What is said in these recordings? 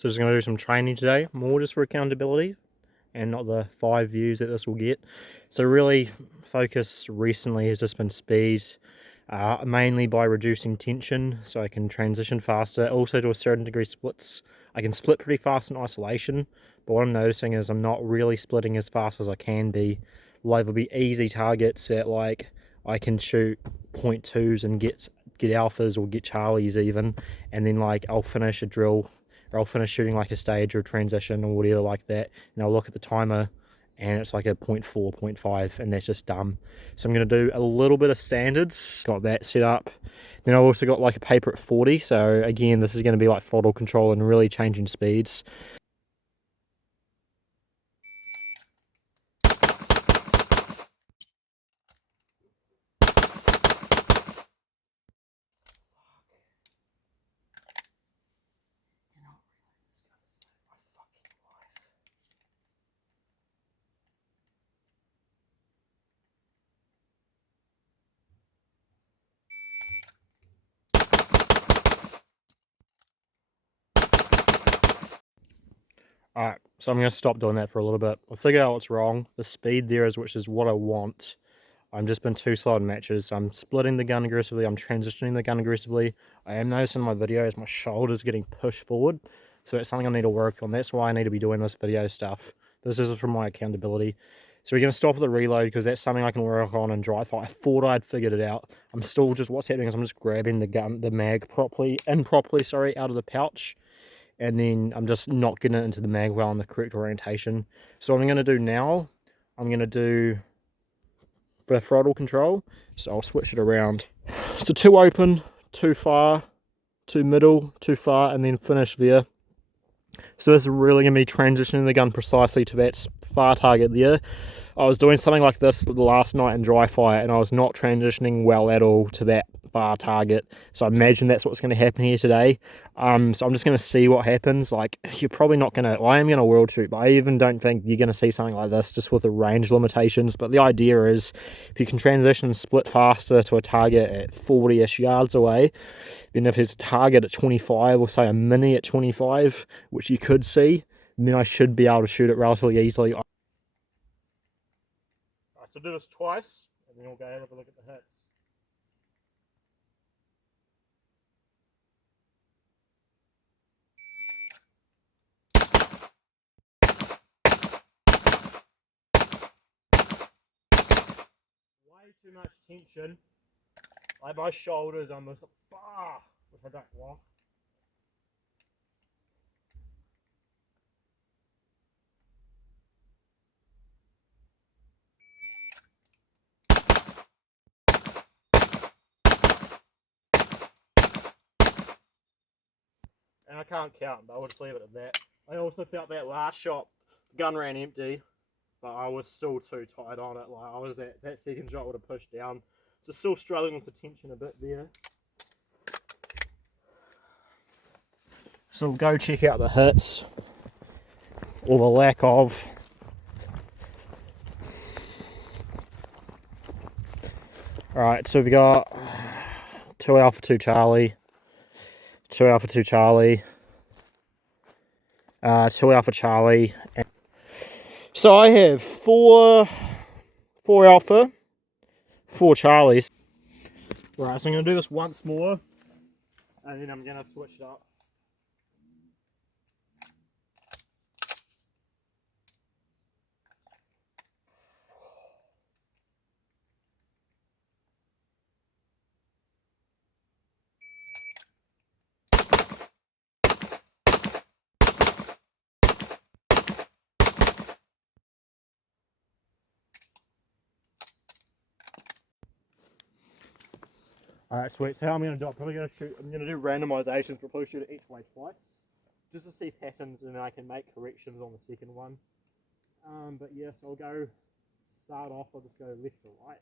So just going to do some training today, more just for accountability and not the 5 views that this will get. So really focus recently has just been speed, mainly by reducing tension so I can transition faster. Also to a certain degree splits. I can split pretty fast in isolation, but what I'm noticing is I'm not really splitting as fast as I can be. Like there'll be easy targets that like I can shoot 0.2s and get alphas or get charlies even, and then like I'll finish a drill or I'll finish shooting like a stage or a transition or whatever like that, and I'll look at the timer and it's like a 0.4, 0.5, and that's just dumb. So I'm going to do a little bit of standards, got that set up. Then I've also got like a paper at 40, so again this is going to be like throttle control and really changing speeds. Alright, so I'm going to stop doing that for a little bit. I figured out what's wrong. The speed there is, which is what I want. I've just been too slow in matches. I'm splitting the gun aggressively. I'm transitioning the gun aggressively. I am noticing in my videos my shoulder's getting pushed forward. So that's something I need to work on. That's why I need to be doing this video stuff. This is from my accountability. So we're going to stop at the reload because that's something I can work on in dry fire. I thought I'd figured it out. I'm still just, what's happening is I'm just grabbing the mag improperly, out of the pouch. And then I'm just not getting it into the mag well in the correct orientation. So what I'm going to do now, I'm going to do for throttle control, so I'll switch it around. So 2 open, 2 far, 2 middle, 2 far, and then finish there. So this is really going to be transitioning the gun precisely to that far target there. I was doing something like this the last night in dry fire and I was not transitioning well at all to that far target. So I imagine that's what's going to happen here today. So I'm just going to see what happens. Like, you're probably not going to, I am going to world shoot, but I even don't think you're going to see something like this just with the range limitations. But the idea is if you can transition and split faster to a target at 40-ish yards away, then if there's a target at 25 or say a mini at 25, which you could see, then I should be able to shoot it relatively easily. So do this twice, and then we'll go have a look at the hits. Way too much tension. Like my shoulders almost, which I don't want. And I can't count, but I would just leave it at that. I also felt that last shot, gun ran empty, but I was still too tight on it. Like I was at that second shot would have pushed down. So still struggling with the tension a bit there. So we'll go check out the hits, or the lack of. Alright, so we've got 2 Alpha 2 Charlie, 2 Alpha 2 Charlie, 2 Alpha Charlie. So I have 4 Alpha, 4 Charlies. Right, so I'm going to do this once more, and then I'm going to switch it up. Alright, sweet. So how I'm going to do it, I'm going to do randomizations, but probably shoot it each way twice, just to see patterns, and then I can make corrections on the second one. But yes, I'll go start off, I'll just go left to right.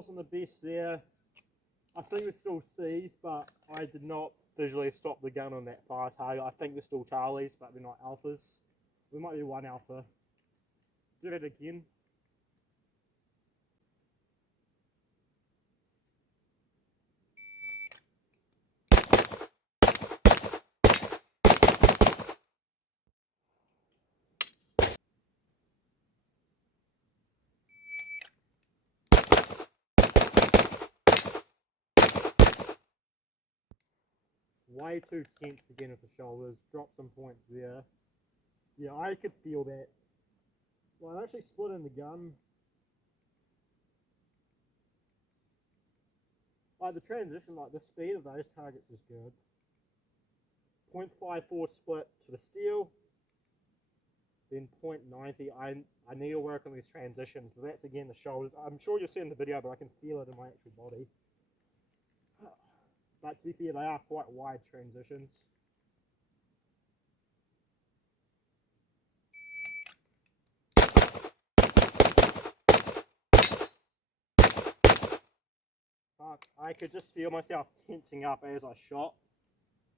wasn't the best there. I think we're still C's, but I did not visually stop the gun on that fire target. I think we're still Charlies, but we're not Alphas. We might be one Alpha. Do it again. Way too tense again with the shoulders. Drop some points there. Yeah, I could feel that. Well, I'm actually splitting the gun. Like the transition, like the speed of those targets is good. 0.54 split to the steel. Then 0.90. I need to work on these transitions, but that's again the shoulders. I'm sure you'll see in the video, but I can feel it in my actual body. But to be fair, they are quite wide transitions. Fuck, I could just feel myself tensing up as I shot.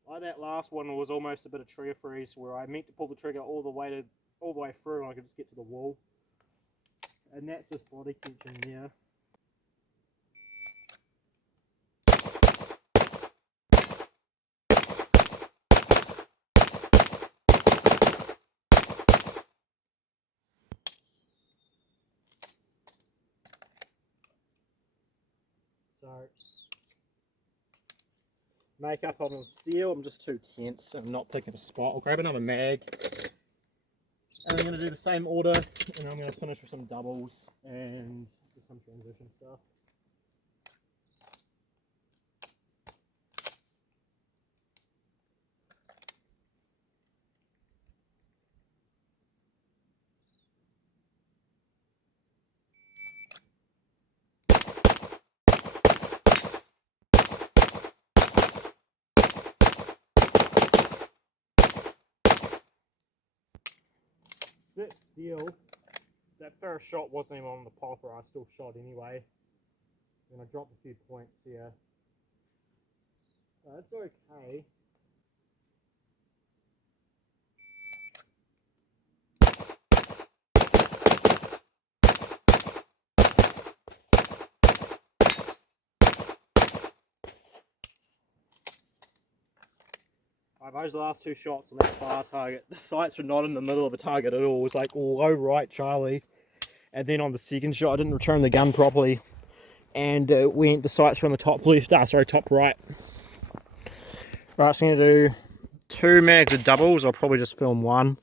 Like that last one was almost a bit of trigger freeze where I meant to pull the trigger all the way through and I could just get to the wall. And that's just body tension there. So, make up on the steel, I'm just too tense, I'm not picking a spot. I'll grab another mag, and I'm going to do the same order, and I'm going to finish with some doubles and some transition stuff. That steel, that first shot wasn't even on the popper, I still shot anyway. And I dropped a few points here. That's okay. Those last two shots on that far target, the sights were not in the middle of the target at all. It was like low right Charlie. And then on the second shot, I didn't return the gun properly. And the sights were on the top left, top right. Right, so I'm going to do 2 mags of doubles. I'll probably just film one.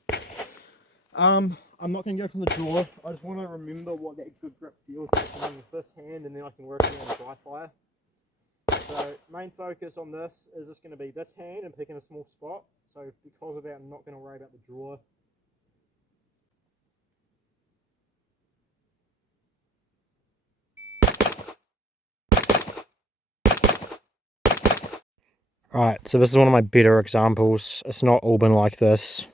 I'm not going to go from the draw. I just want to remember what that good grip feels like with this hand, and then I can work on the dry fire. So main focus on this is just going to be this hand and picking a small spot. So because of that, I'm not going to worry about the draw. Right, so this is one of my better examples. It's not all been like this.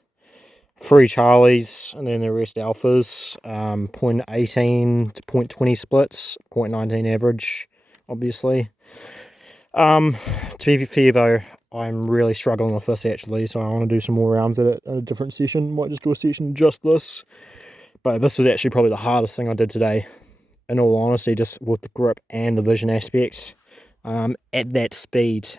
3 Charlies and then the rest Alphas. 0.18 to 0.20 splits, 0.19 average, obviously. To be fair though, I'm really struggling with this actually, so I want to do some more rounds at it in a different session. Might just do a session just this. But this was actually probably the hardest thing I did today, in all honesty, just with the grip and the vision aspects at that speed.